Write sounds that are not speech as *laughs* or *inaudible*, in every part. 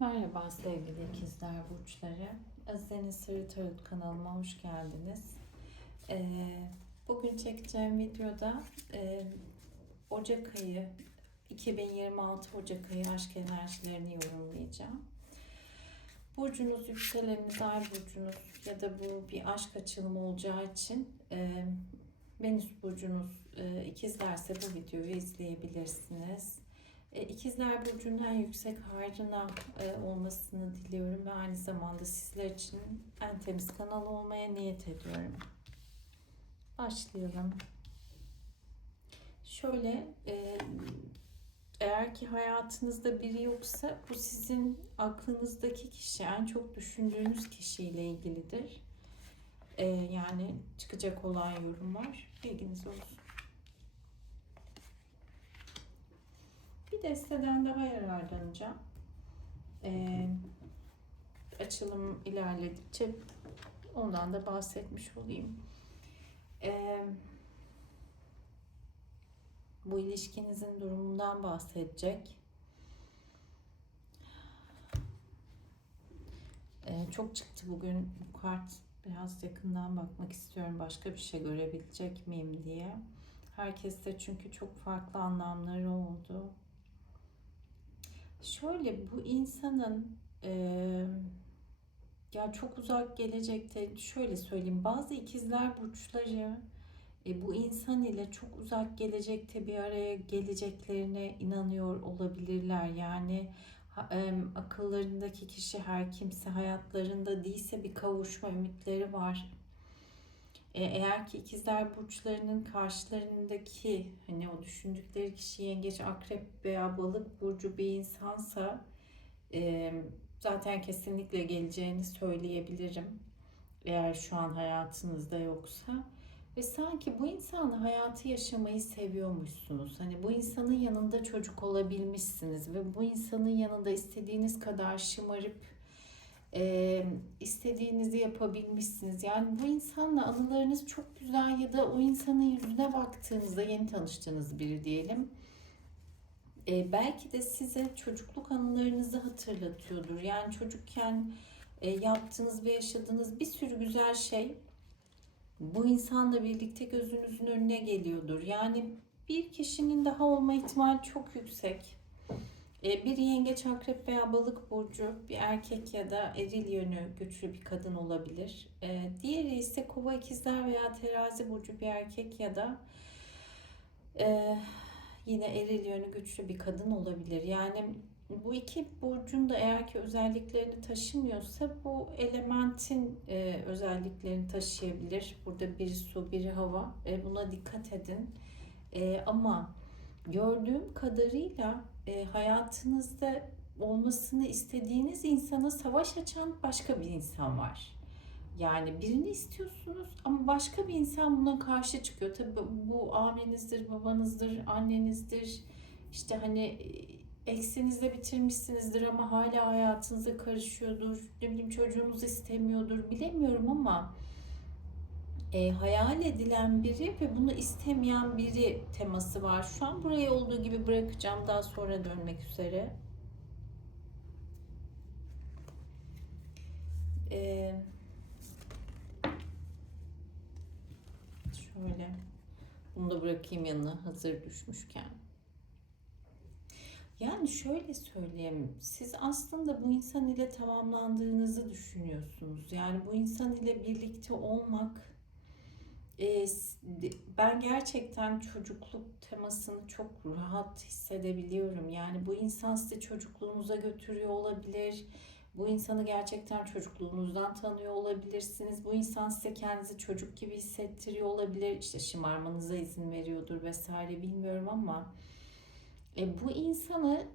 Merhaba sevgili ikizler burçları. Azize'nin Sırrı Tarot kanalıma hoş geldiniz. Ee, bugün çekeceğim videoda e, Ocak ayı 2026 Ocak ayı aşk enerjilerini yorumlayacağım. Burcunuz, yükseleniniz, ay burcunuz ya da bu bir aşk açılımı olacağı için e, Venüs burcunuz e, ikizlerse bu videoyu izleyebilirsiniz. E, İkizler Burcu'nun en yüksek hayrına e, olmasını diliyorum ve aynı zamanda sizler için en temiz kanal olmaya niyet ediyorum. Başlayalım. Şöyle, e, eğer ki hayatınızda biri yoksa bu sizin aklınızdaki kişi, en çok düşündüğünüz kişiyle ilgilidir. E, yani çıkacak olan yorumlar bilginiz olsun. Bir desteden daha yararlanacağım. Ee, açılım ilerledikçe ondan da bahsetmiş olayım. Ee, bu ilişkinizin durumundan bahsedecek. Ee, çok çıktı bugün bu kart. Biraz yakından bakmak istiyorum. Başka bir şey görebilecek miyim diye. Herkeste çünkü çok farklı anlamları oldu. Şöyle bu insanın e, ya çok uzak gelecekte şöyle söyleyeyim bazı ikizler burçları e, bu insan ile çok uzak gelecekte bir araya geleceklerine inanıyor olabilirler. Yani e, akıllarındaki kişi her kimse hayatlarında değilse bir kavuşma ümitleri var. E, eğer ki ikizler burçlarının karşılarındaki hani o düşündükleri kişi yengeç, akrep veya balık burcu bir insansa e, zaten kesinlikle geleceğini söyleyebilirim. Eğer şu an hayatınızda yoksa. Ve sanki bu insanla hayatı yaşamayı seviyormuşsunuz. Hani bu insanın yanında çocuk olabilmişsiniz ve bu insanın yanında istediğiniz kadar şımarıp e, istediğinizi yapabilmişsiniz. Yani bu insanla anılarınız çok güzel ya da o insanın yüzüne baktığınızda yeni tanıştığınız biri diyelim. E, belki de size çocukluk anılarınızı hatırlatıyordur. Yani çocukken e, yaptığınız ve yaşadığınız bir sürü güzel şey bu insanla birlikte gözünüzün önüne geliyordur. Yani bir kişinin daha olma ihtimali çok yüksek. E, bir yengeç, akrep veya balık burcu bir erkek ya da eril yönü güçlü bir kadın olabilir. E, diğeri ise kova ikizler veya terazi burcu bir erkek ya da e, yine eril yönü güçlü bir kadın olabilir. Yani bu iki burcun da eğer ki özelliklerini taşımıyorsa bu elementin özelliklerini taşıyabilir. Burada biri su, biri hava. Buna dikkat edin. Ama gördüğüm kadarıyla e, hayatınızda olmasını istediğiniz insana savaş açan başka bir insan var. Yani birini istiyorsunuz ama başka bir insan buna karşı çıkıyor. Tabii bu aminizdir, babanızdır, annenizdir. İşte hani eksinizle bitirmişsinizdir ama hala hayatınıza karışıyordur. Ne bileyim çocuğunuz istemiyordur bilemiyorum ama e, hayal edilen biri ve bunu istemeyen biri teması var. Şu an burayı olduğu gibi bırakacağım. Daha sonra dönmek üzere. E, şöyle bunu da bırakayım yanına hazır düşmüşken. Yani şöyle söyleyeyim, siz aslında bu insan ile tamamlandığınızı düşünüyorsunuz. Yani bu insan ile birlikte olmak e, ben gerçekten çocukluk temasını çok rahat hissedebiliyorum. Yani bu insan sizi çocukluğunuza götürüyor olabilir. Bu insanı gerçekten çocukluğunuzdan tanıyor olabilirsiniz. Bu insan size kendinizi çocuk gibi hissettiriyor olabilir. İşte şımarmanıza izin veriyordur vesaire bilmiyorum ama e, bu insanı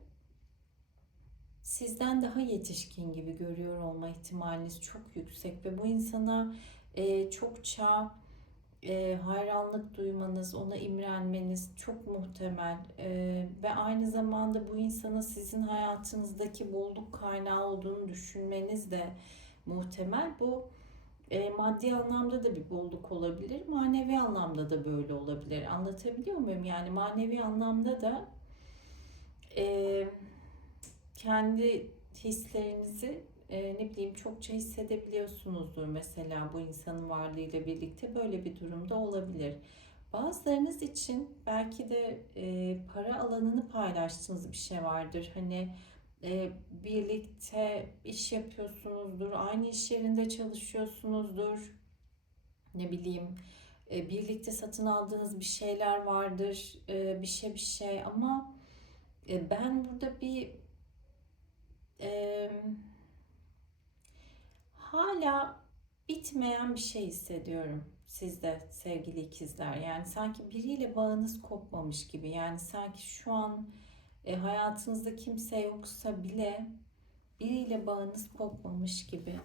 sizden daha yetişkin gibi görüyor olma ihtimaliniz çok yüksek ve bu insana e, çokça e, hayranlık duymanız, ona imrenmeniz çok muhtemel e, ve aynı zamanda bu insanın sizin hayatınızdaki bolluk kaynağı olduğunu düşünmeniz de muhtemel. Bu e, maddi anlamda da bir bolluk olabilir, manevi anlamda da böyle olabilir. Anlatabiliyor muyum? Yani manevi anlamda da e, kendi hislerinizi e, ne bileyim çokça hissedebiliyorsunuzdur mesela bu insanın varlığıyla birlikte böyle bir durumda olabilir. Bazılarınız için belki de e, para alanını paylaştığınız bir şey vardır. Hani e, birlikte iş yapıyorsunuzdur, aynı iş yerinde çalışıyorsunuzdur. Ne bileyim e, birlikte satın aldığınız bir şeyler vardır, e, bir şey bir şey ama e, ben burada bir e, hala bitmeyen bir şey hissediyorum sizde sevgili ikizler. Yani sanki biriyle bağınız kopmamış gibi. Yani sanki şu an e, hayatınızda kimse yoksa bile biriyle bağınız kopmamış gibi.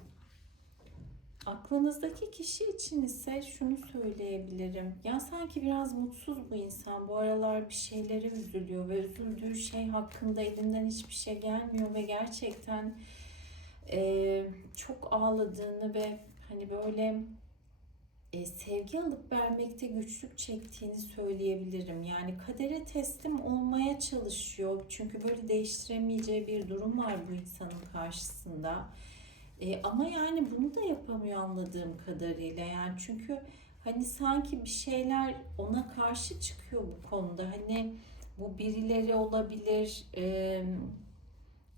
Aklınızdaki kişi için ise şunu söyleyebilirim. Ya sanki biraz mutsuz bu insan. Bu aralar bir şeylere üzülüyor ve üzüldüğü şey hakkında elinden hiçbir şey gelmiyor ve gerçekten e, çok ağladığını ve hani böyle e, sevgi alıp vermekte güçlük çektiğini söyleyebilirim. Yani kadere teslim olmaya çalışıyor. Çünkü böyle değiştiremeyeceği bir durum var bu insanın karşısında. E, ama yani bunu da yapamıyor anladığım kadarıyla. Yani çünkü hani sanki bir şeyler ona karşı çıkıyor bu konuda. Hani bu birileri olabilir e,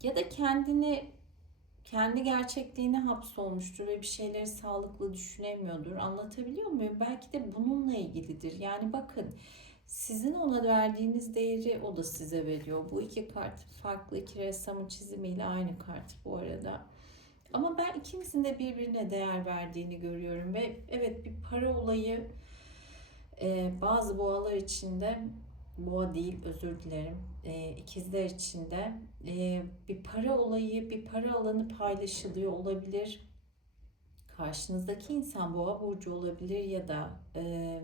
ya da kendini kendi gerçekliğine hapsolmuştur ve bir şeyleri sağlıklı düşünemiyordur. Anlatabiliyor muyum? Belki de bununla ilgilidir. Yani bakın sizin ona verdiğiniz değeri o da size veriyor. Bu iki kart farklı iki ressamın çizimiyle aynı kart bu arada. Ama ben ikimizin de birbirine değer verdiğini görüyorum ve evet bir para olayı bazı boğalar içinde boğa değil özür dilerim e, ikizler içinde e, bir para olayı bir para alanı paylaşılıyor olabilir karşınızdaki insan boğa burcu olabilir ya da e,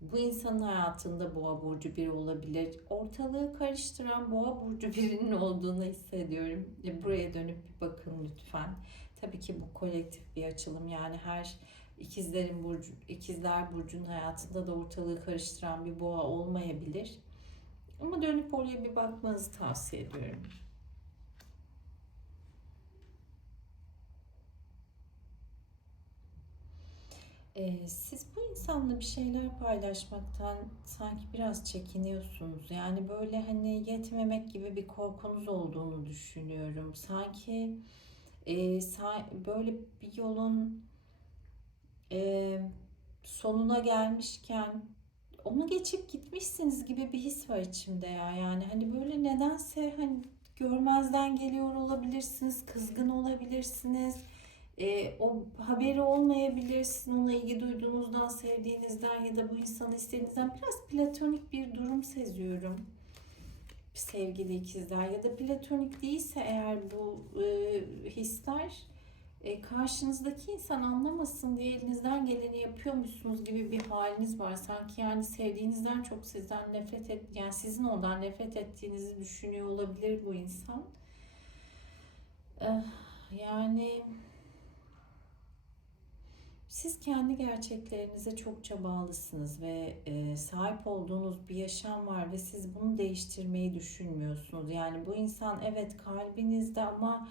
bu insanın hayatında boğa burcu biri olabilir. Ortalığı karıştıran boğa burcu *laughs* birinin olduğunu hissediyorum. E, buraya dönüp bir bakın lütfen. Tabii ki bu kolektif bir açılım. Yani her ikizlerin burcu, ikizler burcunun hayatında da ortalığı karıştıran bir boğa olmayabilir. Ama dönüp oraya bir bakmanızı tavsiye ediyorum. Ee, siz bu insanla bir şeyler paylaşmaktan sanki biraz çekiniyorsunuz. Yani böyle hani yetmemek gibi bir korkunuz olduğunu düşünüyorum. Sanki e, böyle bir yolun e, sonuna gelmişken onu geçip gitmişsiniz gibi bir his var içimde ya. Yani hani böyle nedense hani görmezden geliyor olabilirsiniz, kızgın olabilirsiniz. E, o haberi olmayabilirsin ona ilgi duyduğunuzdan, sevdiğinizden ya da bu insanı istediğinizden biraz platonik bir durum seziyorum sevgili ikizler ya da platonik değilse eğer bu e, hisler e, karşınızdaki insan anlamasın diye elinizden geleni yapıyormuşsunuz gibi bir haliniz var. Sanki yani sevdiğinizden çok sizden nefret et, yani sizin ondan nefret ettiğinizi düşünüyor olabilir bu insan. Eh, yani siz kendi gerçeklerinize çokça bağlısınız ve e, sahip olduğunuz bir yaşam var ve siz bunu değiştirmeyi düşünmüyorsunuz. Yani bu insan evet kalbinizde ama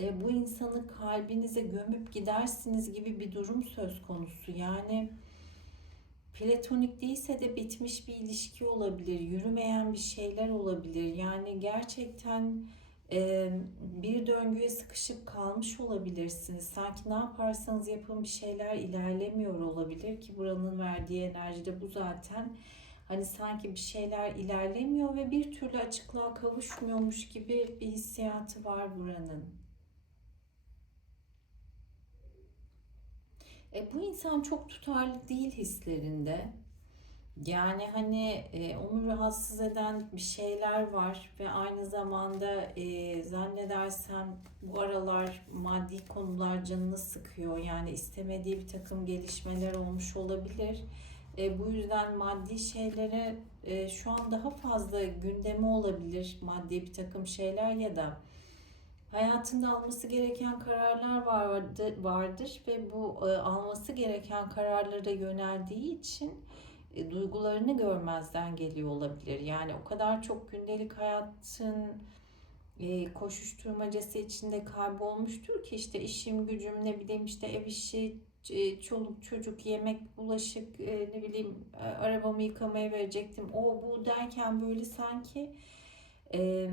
e, bu insanı kalbinize gömüp gidersiniz gibi bir durum söz konusu. Yani platonik değilse de bitmiş bir ilişki olabilir, yürümeyen bir şeyler olabilir. Yani gerçekten e, bir döngüye sıkışıp kalmış olabilirsiniz. Sanki ne yaparsanız yapın bir şeyler ilerlemiyor olabilir ki buranın verdiği enerji de bu zaten. Hani sanki bir şeyler ilerlemiyor ve bir türlü açıklığa kavuşmuyormuş gibi bir hissiyatı var buranın. E, bu insan çok tutarlı değil hislerinde. Yani hani e, onu rahatsız eden bir şeyler var ve aynı zamanda e, zannedersem bu aralar maddi konular canını sıkıyor. Yani istemediği bir takım gelişmeler olmuş olabilir. E, bu yüzden maddi şeylere e, şu an daha fazla gündemi olabilir maddi bir takım şeyler ya da hayatında alması gereken kararlar vardır, vardır ve bu e, alması gereken kararlara yöneldiği için e, duygularını görmezden geliyor olabilir. Yani o kadar çok gündelik hayatın e, koşuşturmacası içinde kaybolmuştur ki işte işim gücüm ne bileyim işte ev işi e, çoluk çocuk yemek bulaşık e, ne bileyim e, arabamı yıkamaya verecektim o bu derken böyle sanki e,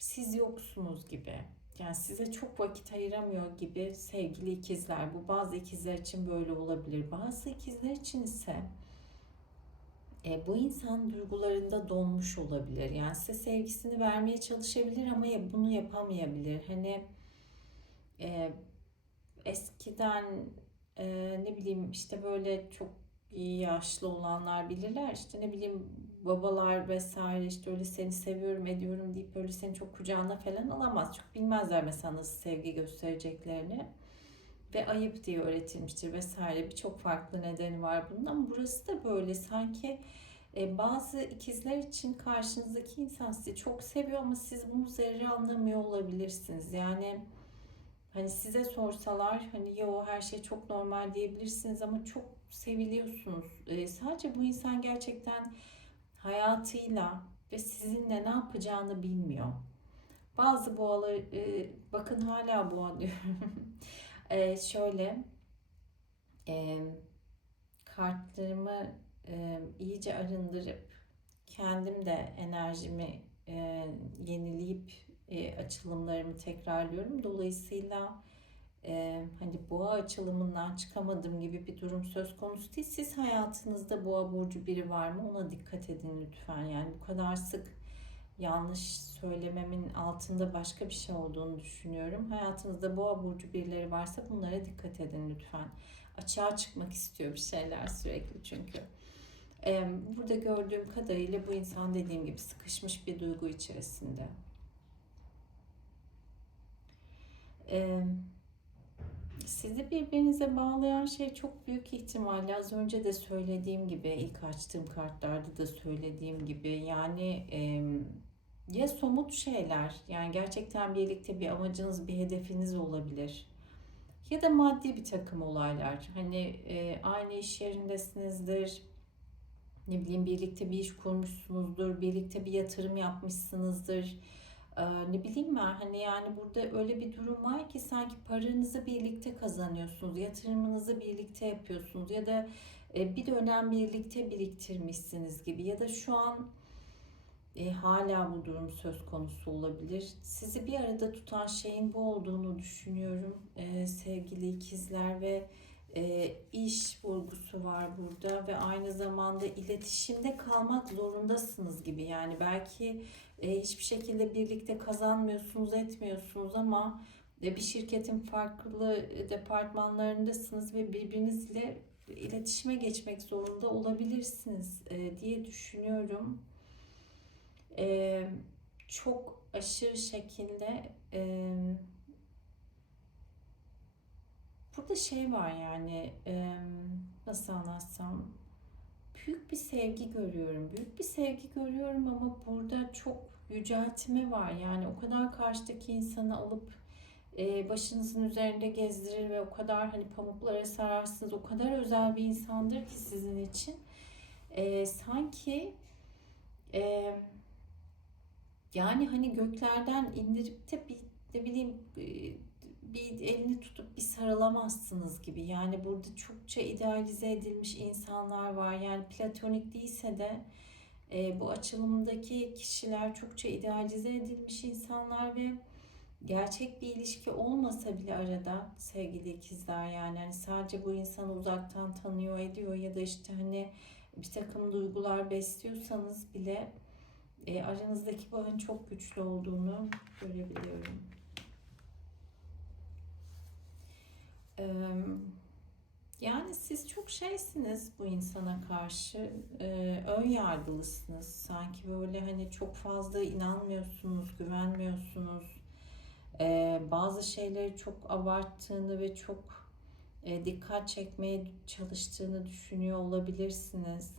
siz yoksunuz gibi yani size çok vakit ayıramıyor gibi sevgili ikizler bu bazı ikizler için böyle olabilir bazı ikizler için ise e, bu insan duygularında donmuş olabilir. Yani size sevgisini vermeye çalışabilir ama bunu yapamayabilir. Hani e, eskiden e, ne bileyim işte böyle çok yaşlı olanlar bilirler. İşte ne bileyim babalar vesaire işte öyle seni seviyorum ediyorum deyip böyle seni çok kucağına falan alamaz. Çok bilmezler mesela nasıl sevgi göstereceklerini ve ayıp diye öğretilmiştir vesaire birçok farklı nedeni var bunun ama burası da böyle sanki e, bazı ikizler için karşınızdaki insan sizi çok seviyor ama siz bunu zerre anlamıyor olabilirsiniz. Yani hani size sorsalar hani yo her şey çok normal diyebilirsiniz ama çok seviliyorsunuz. E, sadece bu insan gerçekten hayatıyla ve sizinle ne yapacağını bilmiyor. Bazı boğalar, e, bakın hala boğa *laughs* diyorum. e, şöyle, e, kartlarımı e, iyice arındırıp kendim de enerjimi e, yenileyip e, açılımlarımı tekrarlıyorum. Dolayısıyla e, hani boğa açılımından çıkamadım gibi bir durum söz konusu değil. Siz hayatınızda boğa burcu biri var mı ona dikkat edin lütfen. Yani bu kadar sık yanlış söylememin altında başka bir şey olduğunu düşünüyorum. Hayatınızda boğa burcu birileri varsa bunlara dikkat edin lütfen. Açığa çıkmak istiyor bir şeyler sürekli çünkü. Burada gördüğüm kadarıyla bu insan dediğim gibi sıkışmış bir duygu içerisinde. Sizi birbirinize bağlayan şey çok büyük ihtimalle az önce de söylediğim gibi ilk açtığım kartlarda da söylediğim gibi yani ya somut şeyler yani gerçekten birlikte bir amacınız bir hedefiniz olabilir ya da maddi bir takım olaylar hani aynı iş yerindesinizdir ne bileyim birlikte bir iş kurmuşsunuzdur, birlikte bir yatırım yapmışsınızdır. Ne bileyim ben hani yani burada öyle bir durum var ki sanki paranızı birlikte kazanıyorsunuz, yatırımınızı birlikte yapıyorsunuz ya da e, bir dönem birlikte biriktirmişsiniz gibi ya da şu an e, hala bu durum söz konusu olabilir. Sizi bir arada tutan şeyin bu olduğunu düşünüyorum e, sevgili ikizler ve e, iş vurgusu var burada ve aynı zamanda iletişimde kalmak zorundasınız gibi yani belki e, hiçbir şekilde birlikte kazanmıyorsunuz etmiyorsunuz ama e, bir şirketin farklı departmanlarındasınız ve birbirinizle iletişime geçmek zorunda olabilirsiniz e, diye düşünüyorum. E, çok aşırı şekilde e, burada şey var yani nasıl anlatsam büyük bir sevgi görüyorum. Büyük bir sevgi görüyorum ama burada çok yüceltme var. Yani o kadar karşıdaki insanı alıp başınızın üzerinde gezdirir ve o kadar hani pamuklara sararsınız. O kadar özel bir insandır ki sizin için. E, sanki e, yani hani göklerden indirip de bir ne bileyim bir elini tutup bir sarılamazsınız gibi. Yani burada çokça idealize edilmiş insanlar var. Yani platonik değilse de e, bu açılımdaki kişiler çokça idealize edilmiş insanlar ve gerçek bir ilişki olmasa bile arada sevgili ikizler yani hani sadece bu insanı uzaktan tanıyor ediyor ya da işte hani bir takım duygular besliyorsanız bile e, aranızdaki bağın çok güçlü olduğunu görebiliyorum. Yani siz çok şeysiniz bu insana karşı. Ön yargılısınız. Sanki böyle hani çok fazla inanmıyorsunuz, güvenmiyorsunuz. Bazı şeyleri çok abarttığını ve çok dikkat çekmeye çalıştığını düşünüyor olabilirsiniz.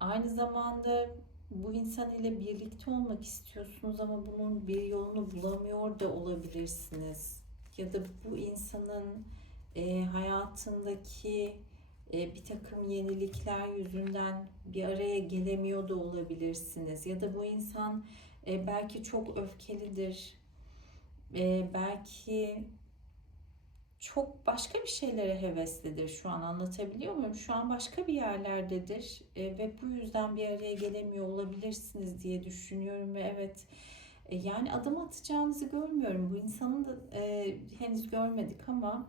Aynı zamanda bu insan ile birlikte olmak istiyorsunuz ama bunun bir yolunu bulamıyor da olabilirsiniz. Ya da bu insanın e, hayatındaki e, bir takım yenilikler yüzünden bir araya gelemiyor da olabilirsiniz. Ya da bu insan e, belki çok öfkelidir. E, belki çok başka bir şeylere heveslidir şu an anlatabiliyor muyum? Şu an başka bir yerlerdedir e, ve bu yüzden bir araya gelemiyor olabilirsiniz diye düşünüyorum ve evet e, yani adım atacağınızı görmüyorum. Bu insanın da e, henüz görmedik ama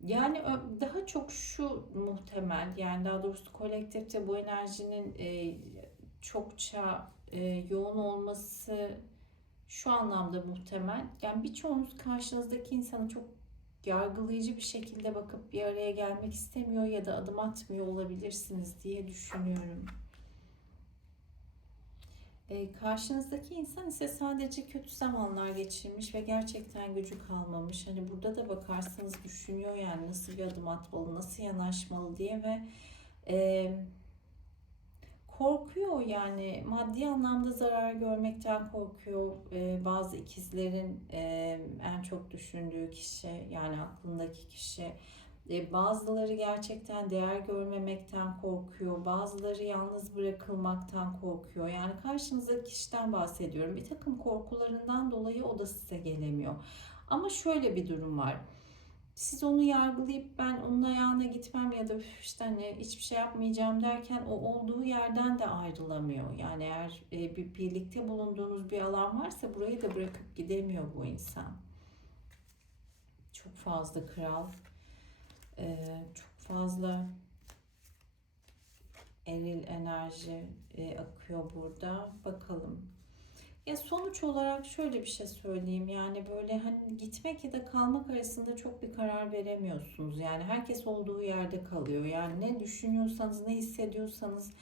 yani daha çok şu muhtemel yani daha doğrusu kolektifte bu enerjinin e, çokça e, yoğun olması şu anlamda muhtemel. Yani birçoğunuz karşınızdaki insanı çok yargılayıcı bir şekilde bakıp bir araya gelmek istemiyor ya da adım atmıyor olabilirsiniz diye düşünüyorum. E, karşınızdaki insan ise sadece kötü zamanlar geçirmiş ve gerçekten gücü kalmamış. Hani burada da bakarsanız düşünüyor yani nasıl bir adım atmalı, nasıl yanaşmalı diye ve e, yani maddi anlamda zarar görmekten korkuyor. E, bazı ikizlerin e, en çok düşündüğü kişi yani aklındaki kişi. E, bazıları gerçekten değer görmemekten korkuyor. Bazıları yalnız bırakılmaktan korkuyor. Yani karşınızdaki kişiden bahsediyorum. Bir takım korkularından dolayı o da size gelemiyor. Ama şöyle bir durum var. Siz onu yargılayıp ben onun ayağına gitmem ya da "Üf, işte hani hiçbir şey yapmayacağım derken o olduğu yerden de ayrılamıyor. Yani eğer e, bir birlikte bulunduğunuz bir alan varsa burayı da bırakıp gidemiyor bu insan. Çok fazla kral, e, çok fazla eril enerji e, akıyor burada. Bakalım. Ya sonuç olarak şöyle bir şey söyleyeyim. Yani böyle hani gitmek ya da kalmak arasında çok bir karar veremiyorsunuz. Yani herkes olduğu yerde kalıyor. Yani ne düşünüyorsanız, ne hissediyorsanız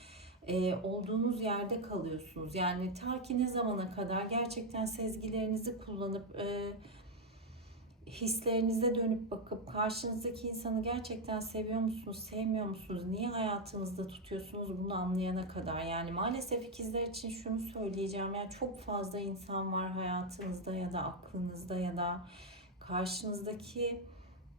e, olduğunuz yerde kalıyorsunuz. Yani ta ki ne zamana kadar gerçekten sezgilerinizi kullanıp e, hislerinize dönüp bakıp karşınızdaki insanı gerçekten seviyor musunuz, sevmiyor musunuz, niye hayatınızda tutuyorsunuz bunu anlayana kadar. Yani maalesef ikizler için şunu söyleyeceğim. Yani çok fazla insan var hayatınızda ya da aklınızda ya da karşınızdaki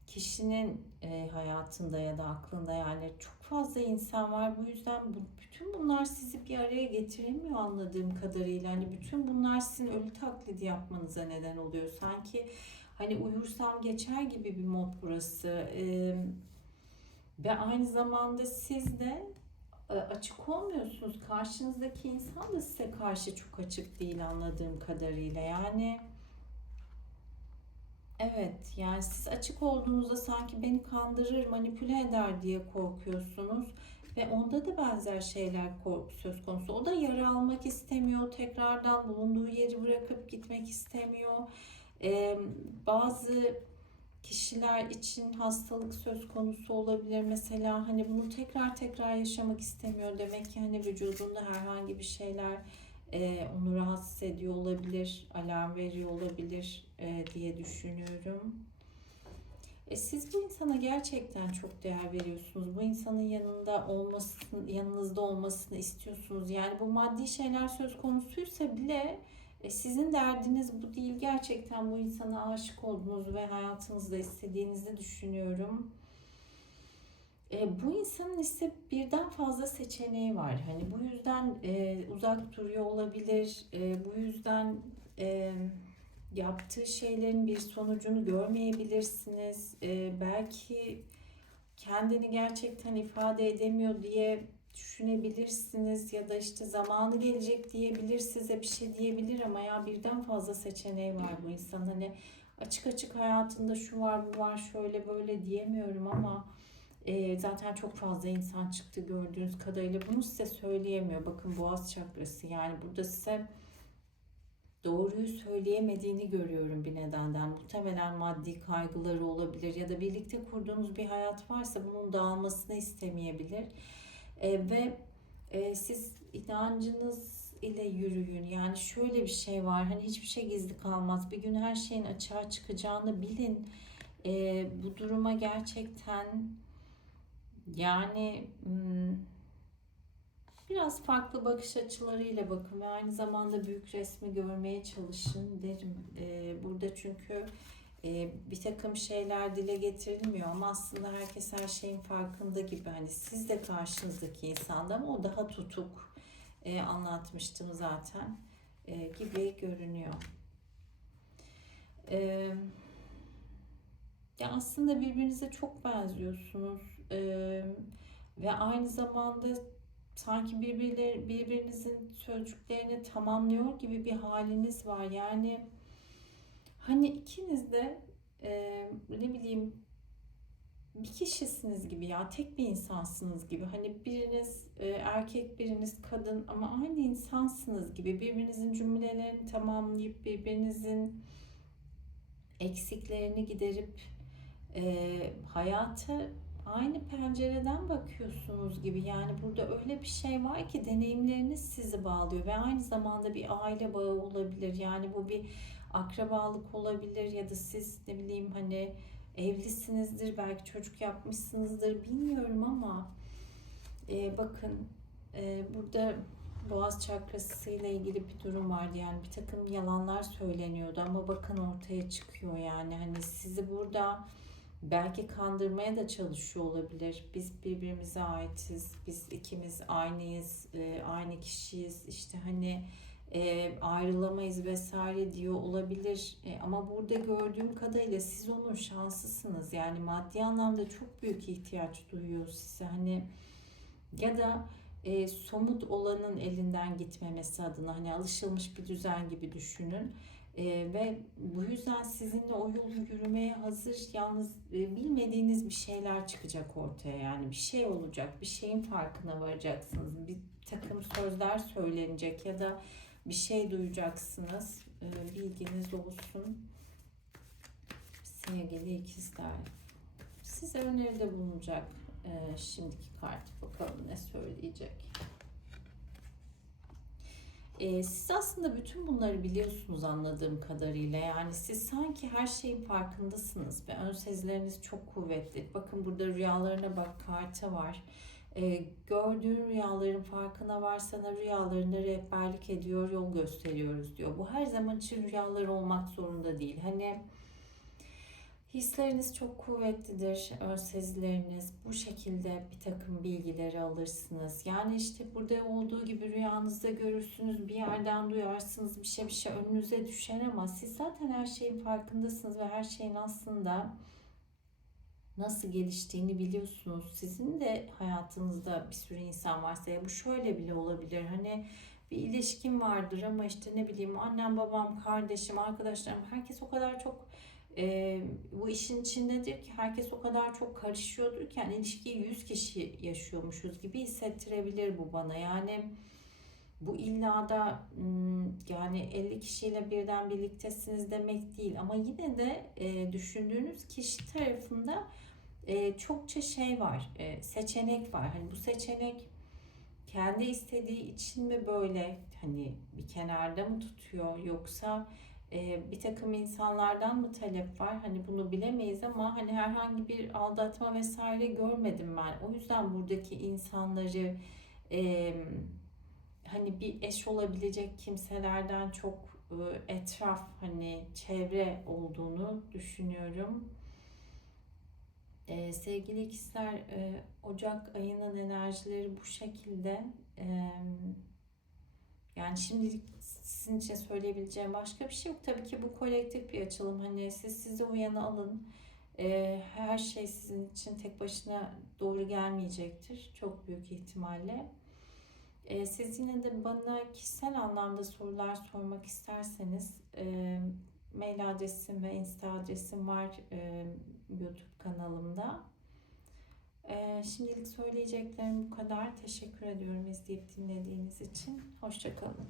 kişinin e, hayatında ya da aklında yani çok fazla insan var. Bu yüzden bu, bütün bunlar sizi bir araya getiremiyor anladığım kadarıyla. Hani bütün bunlar sizin ölü taklidi yapmanıza neden oluyor. Sanki Hani uyursam geçer gibi bir mod burası. Ee, ve aynı zamanda siz de e, açık olmuyorsunuz. Karşınızdaki insan da size karşı çok açık değil anladığım kadarıyla. Yani evet yani siz açık olduğunuzda sanki beni kandırır, manipüle eder diye korkuyorsunuz. Ve onda da benzer şeyler söz konusu. O da yara almak istemiyor. Tekrardan bulunduğu yeri bırakıp gitmek istemiyor. Ee, bazı kişiler için hastalık söz konusu olabilir. Mesela hani bunu tekrar tekrar yaşamak istemiyor. Demek ki hani vücudunda herhangi bir şeyler e, onu rahatsız ediyor olabilir, alarm veriyor olabilir e, diye düşünüyorum. E, siz bu insana gerçekten çok değer veriyorsunuz. Bu insanın yanında olmasını, yanınızda olmasını istiyorsunuz. Yani bu maddi şeyler söz konusuysa bile e, sizin derdiniz bu değil. Gerçekten bu insana aşık olduğunuzu ve hayatınızda istediğinizi düşünüyorum. E, bu insanın ise birden fazla seçeneği var. Hani bu yüzden e, uzak duruyor olabilir. E, bu yüzden e, yaptığı şeylerin bir sonucunu görmeyebilirsiniz. E, belki kendini gerçekten ifade edemiyor diye düşünebilirsiniz ya da işte zamanı gelecek diyebilir size bir şey diyebilir ama ya birden fazla seçeneği var bu insan hani açık açık hayatında şu var bu var şöyle böyle diyemiyorum ama e, zaten çok fazla insan çıktı gördüğünüz kadarıyla bunu size söyleyemiyor bakın boğaz çakrası yani burada size doğruyu söyleyemediğini görüyorum bir nedenden. Muhtemelen maddi kaygıları olabilir ya da birlikte kurduğunuz bir hayat varsa bunun dağılmasını istemeyebilir. E, ve e, siz inancınız ile yürüyün. Yani şöyle bir şey var. Hani hiçbir şey gizli kalmaz. Bir gün her şeyin açığa çıkacağını bilin. E, bu duruma gerçekten yani hmm, biraz farklı bakış açılarıyla bakın ve aynı zamanda büyük resmi görmeye çalışın derim. E, burada çünkü e, bir takım şeyler dile getirilmiyor ama aslında herkes her şeyin farkında gibi. Hani siz de karşınızdaki insanda ama o daha tutuk e, anlatmıştım zaten e, gibi görünüyor. E, ya aslında birbirinize çok benziyorsunuz e, ve aynı zamanda sanki birbirleri, birbirinizin sözcüklerini tamamlıyor gibi bir haliniz var. Yani hani ikiniz de e, ne bileyim bir kişisiniz gibi ya tek bir insansınız gibi hani biriniz e, erkek biriniz kadın ama aynı insansınız gibi birbirinizin cümlelerini tamamlayıp birbirinizin eksiklerini giderip e, hayata aynı pencereden bakıyorsunuz gibi. Yani burada öyle bir şey var ki deneyimleriniz sizi bağlıyor ve aynı zamanda bir aile bağı olabilir. Yani bu bir akrabalık olabilir ya da siz ne bileyim hani evlisinizdir, belki çocuk yapmışsınızdır bilmiyorum ama e, bakın e, burada boğaz çakrası ile ilgili bir durum vardı. Yani bir takım yalanlar söyleniyordu ama bakın ortaya çıkıyor yani hani sizi burada belki kandırmaya da çalışıyor olabilir. Biz birbirimize aitiz, biz ikimiz aynıyız, e, aynı kişiyiz. İşte hani e, ayrılamayız vesaire diyor olabilir. E, ama burada gördüğüm kadarıyla siz onun şanslısınız. Yani maddi anlamda çok büyük ihtiyaç duyuyor size. Hani ya da e, somut olanın elinden gitmemesi adına hani alışılmış bir düzen gibi düşünün. E, ve bu yüzden sizinle o yolu yürümeye hazır yalnız e, bilmediğiniz bir şeyler çıkacak ortaya yani bir şey olacak bir şeyin farkına varacaksınız bir takım sözler söylenecek ya da bir şey duyacaksınız e, bilginiz olsun sevgili ikizler size öneride bulunacak e, şimdiki kart bakalım ne söyleyecek e, siz aslında bütün bunları biliyorsunuz anladığım kadarıyla. Yani siz sanki her şeyin farkındasınız ve ön sezileriniz çok kuvvetli. Bakın burada rüyalarına bak kartı var. E, gördüğün rüyaların farkına varsana rüyalarında rehberlik ediyor, yol gösteriyoruz diyor. Bu her zaman için rüyalar olmak zorunda değil. Hani Hisleriniz çok kuvvetlidir, ön sezileriniz. Bu şekilde bir takım bilgileri alırsınız. Yani işte burada olduğu gibi rüyanızda görürsünüz, bir yerden duyarsınız, bir şey bir şey önünüze düşer ama siz zaten her şeyin farkındasınız ve her şeyin aslında nasıl geliştiğini biliyorsunuz. Sizin de hayatınızda bir sürü insan varsa ya bu şöyle bile olabilir. Hani bir ilişkin vardır ama işte ne bileyim annem, babam, kardeşim, arkadaşlarım herkes o kadar çok e, bu işin içindedir ki herkes o kadar çok karışıyordur ki yani ilişkiyi 100 kişi yaşıyormuşuz gibi hissettirebilir bu bana. Yani bu illa da yani 50 kişiyle birden birliktesiniz demek değil ama yine de e, düşündüğünüz kişi tarafında e, çokça şey var, e, seçenek var. Hani bu seçenek kendi istediği için mi böyle hani bir kenarda mı tutuyor yoksa bir takım insanlardan mı talep var? Hani bunu bilemeyiz ama hani herhangi bir aldatma vesaire görmedim ben. O yüzden buradaki insanları e, hani bir eş olabilecek kimselerden çok e, etraf hani çevre olduğunu düşünüyorum. E, sevgili ikizler e, Ocak ayının enerjileri bu şekilde. E, yani şimdilik sizin için söyleyebileceğim başka bir şey yok. Tabii ki bu kolektif bir açılım. Hani siz size uyanı alın. Ee, her şey sizin için tek başına doğru gelmeyecektir. Çok büyük ihtimalle. Ee, siz yine de bana kişisel anlamda sorular sormak isterseniz e, mail adresim ve insta adresim var e, YouTube kanalımda. Ee, şimdilik söyleyeceklerim bu kadar. Teşekkür ediyorum izleyip dinlediğiniz için. Hoşçakalın.